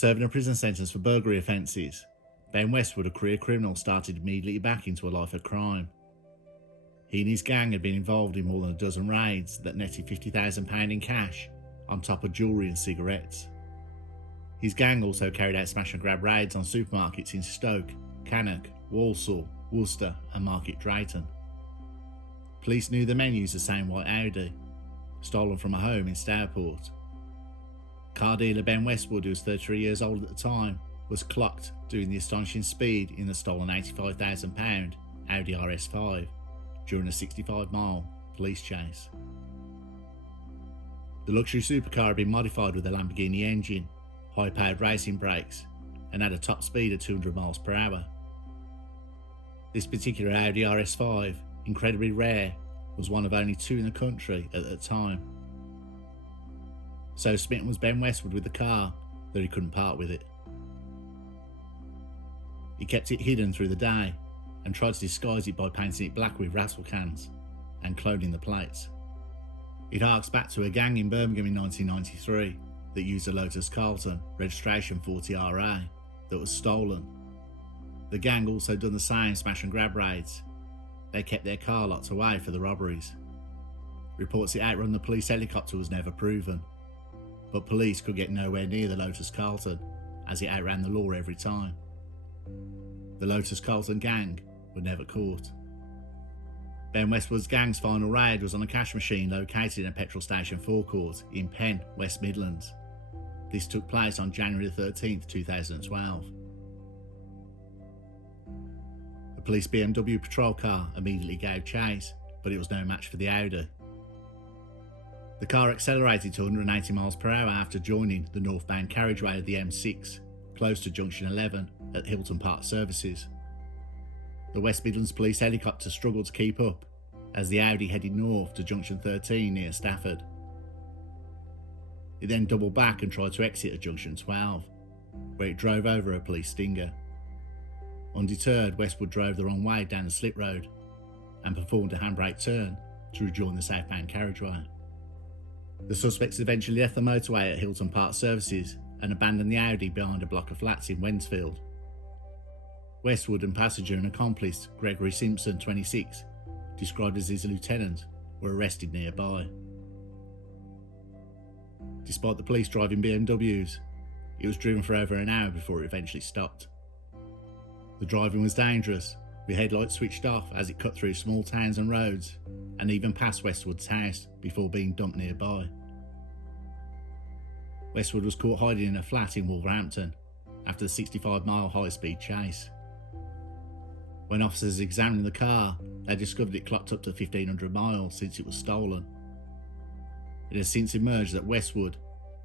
serving a prison sentence for burglary offences, Ben Westwood, a career criminal, started immediately back into a life of crime. He and his gang had been involved in more than a dozen raids that netted £50,000 in cash, on top of jewellery and cigarettes. His gang also carried out smash and grab raids on supermarkets in Stoke, Cannock, Walsall, Worcester and Market Drayton. Police knew the men used the same white Audi, stolen from a home in Stourport. Car dealer Ben Westwood, who was 33 years old at the time, was clocked doing the astonishing speed in the stolen £85,000 Audi RS5 during a 65-mile police chase. The luxury supercar had been modified with a Lamborghini engine, high-powered racing brakes, and had a top speed of 200 miles per hour. This particular Audi RS5, incredibly rare, was one of only two in the country at the time. So smitten was Ben Westwood with the car that he couldn't part with it. He kept it hidden through the day and tried to disguise it by painting it black with rattle cans and cloning the plates. It harks back to a gang in Birmingham in 1993 that used a Lotus Carlton registration 40RA that was stolen. The gang also done the same smash and grab raids. They kept their car locked away for the robberies. Reports it outrun the police helicopter was never proven, but police could get nowhere near the Lotus Carlton as it outran the law every time. The Lotus Carlton gang were never caught. Ben Westwood's gang's final raid was on a cash machine located in a petrol station forecourt in Penn, West Midlands. This took place on January 13, 2012. A police BMW patrol car immediately gave chase, but it was no match for the Audi. The car accelerated to 180 miles per hour after joining the northbound carriageway of the M6, close to Junction 11 at Hilton Park Services. The West Midlands Police helicopter struggled to keep up as the Audi headed north to Junction 13 near Stafford. It then doubled back and tried to exit at Junction 12, where it drove over a police stinger. Undeterred, Westwood drove the wrong way down the slip road and performed a handbrake turn to rejoin the southbound carriageway. The suspects eventually left the motorway at Hilton Park Services and abandoned the Audi behind a block of flats in Wensfield. Westwood and passenger and accomplice Gregory Simpson, 26, described as his lieutenant, were arrested nearby. Despite the police driving BMWs, it was driven for over an hour before it eventually stopped. The driving was dangerous, with headlights switched off as it cut through small towns and roads, and even past Westwood's house before being dumped nearby. Westwood was caught hiding in a flat in Wolverhampton after the 65-mile high-speed chase. When officers examined the car, they discovered it clocked up to 1,500 miles since it was stolen. It has since emerged that Westwood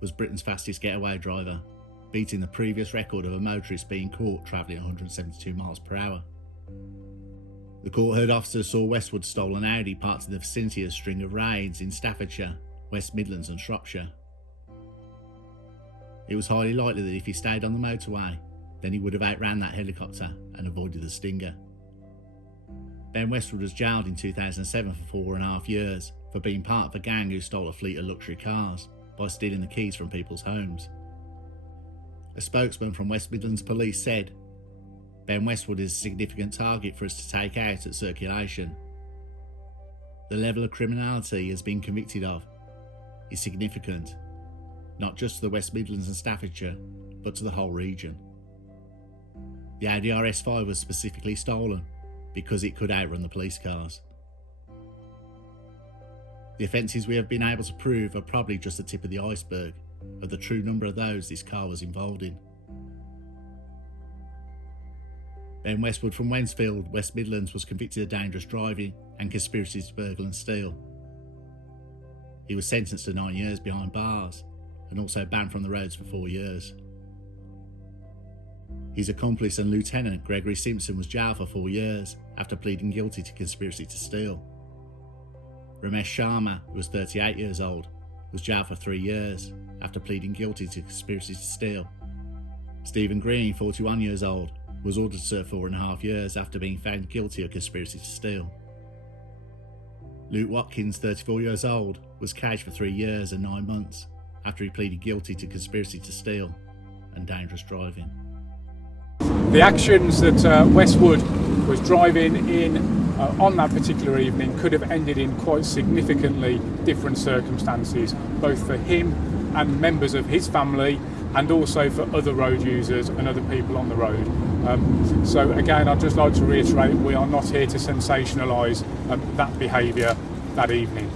was Britain's fastest getaway driver, beating the previous record of a motorist being caught travelling 172 miles per hour. The court heard officers saw Westwood's stolen Audi parked in the vicinity of a string of raids in Staffordshire, West Midlands and Shropshire. It was highly likely that if he stayed on the motorway, then he would have outran that helicopter and avoided the stinger. Ben Westwood was jailed in 2007 for 4.5 years for being part of a gang who stole a fleet of luxury cars by stealing the keys from people's homes. A spokesman from West Midlands Police said, "Ben Westwood is a significant target for us to take out at circulation. The level of criminality he has been convicted of is significant, not just to the West Midlands and Staffordshire, but to the whole region." The Audi RS5 was specifically stolen because it could outrun the police cars. The offences we have been able to prove are probably just the tip of the iceberg of the true number of those this car was involved in. Ben Westwood from Wensfield, West Midlands, was convicted of dangerous driving and conspiracy to burgle and steal. He was sentenced to 9 years behind bars and also banned from the roads for 4 years. His accomplice and lieutenant Gregory Simpson was jailed for 4 years after pleading guilty to conspiracy to steal. Ramesh Sharma, who was 38 years old, was jailed for 3 years after pleading guilty to conspiracy to steal. Stephen Green, 41 years old, was ordered to serve 4.5 years after being found guilty of conspiracy to steal. Luke Watkins, 34 years old, was caged for 3 years and 9 months after he pleaded guilty to conspiracy to steal and dangerous driving. The actions that Westwood was driving in on that particular evening could have ended in quite significantly different circumstances, both for him and members of his family, and also for other road users and other people on the road. So again, I'd just like to reiterate, we are not here to sensationalise that behaviour that evening.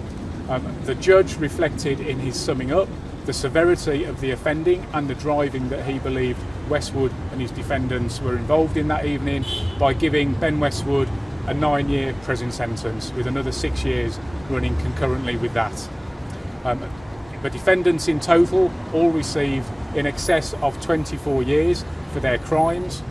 The judge reflected in his summing up the severity of the offending and the driving that he believed Westwood and his defendants were involved in that evening by giving Ben Westwood a 9-year prison sentence, with another 6 years running concurrently with that. The defendants in total all received in excess of 24 years for their crimes.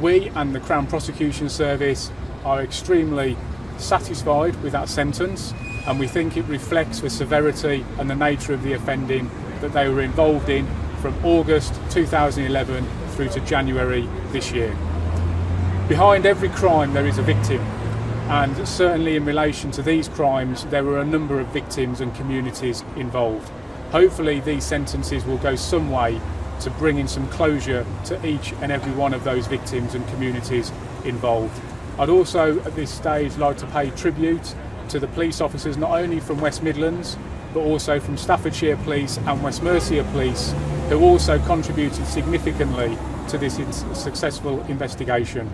We and the Crown Prosecution Service are extremely satisfied with that sentence, and we think it reflects the severity and the nature of the offending that they were involved in from August 2011 through to January this year. Behind every crime there is a victim, and certainly in relation to these crimes there were a number of victims and communities involved. Hopefully these sentences will go some way to bringing some closure to each and every one of those victims and communities involved. I'd also at this stage like to pay tribute to the police officers, not only from West Midlands but also from Staffordshire Police and West Mercia Police, who also contributed significantly to this successful investigation.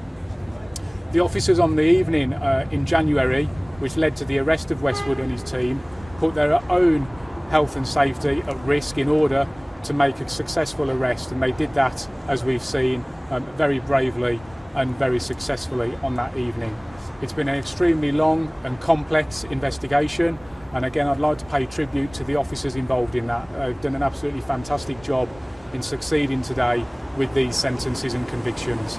The officers on the evening in January, which led to the arrest of Westwood and his team, put their own health and safety at risk in order to make a successful arrest, and they did that, as we've seen, very bravely and very successfully on that evening. It's been an extremely long and complex investigation, and again I'd like to pay tribute to the officers involved in that. They've done an absolutely fantastic job in succeeding today with these sentences and convictions.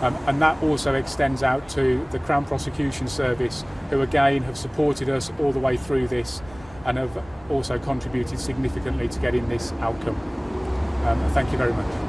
And that also extends out to the Crown Prosecution Service, who again have supported us all the way through this and have also contributed significantly to getting this outcome. Thank you very much.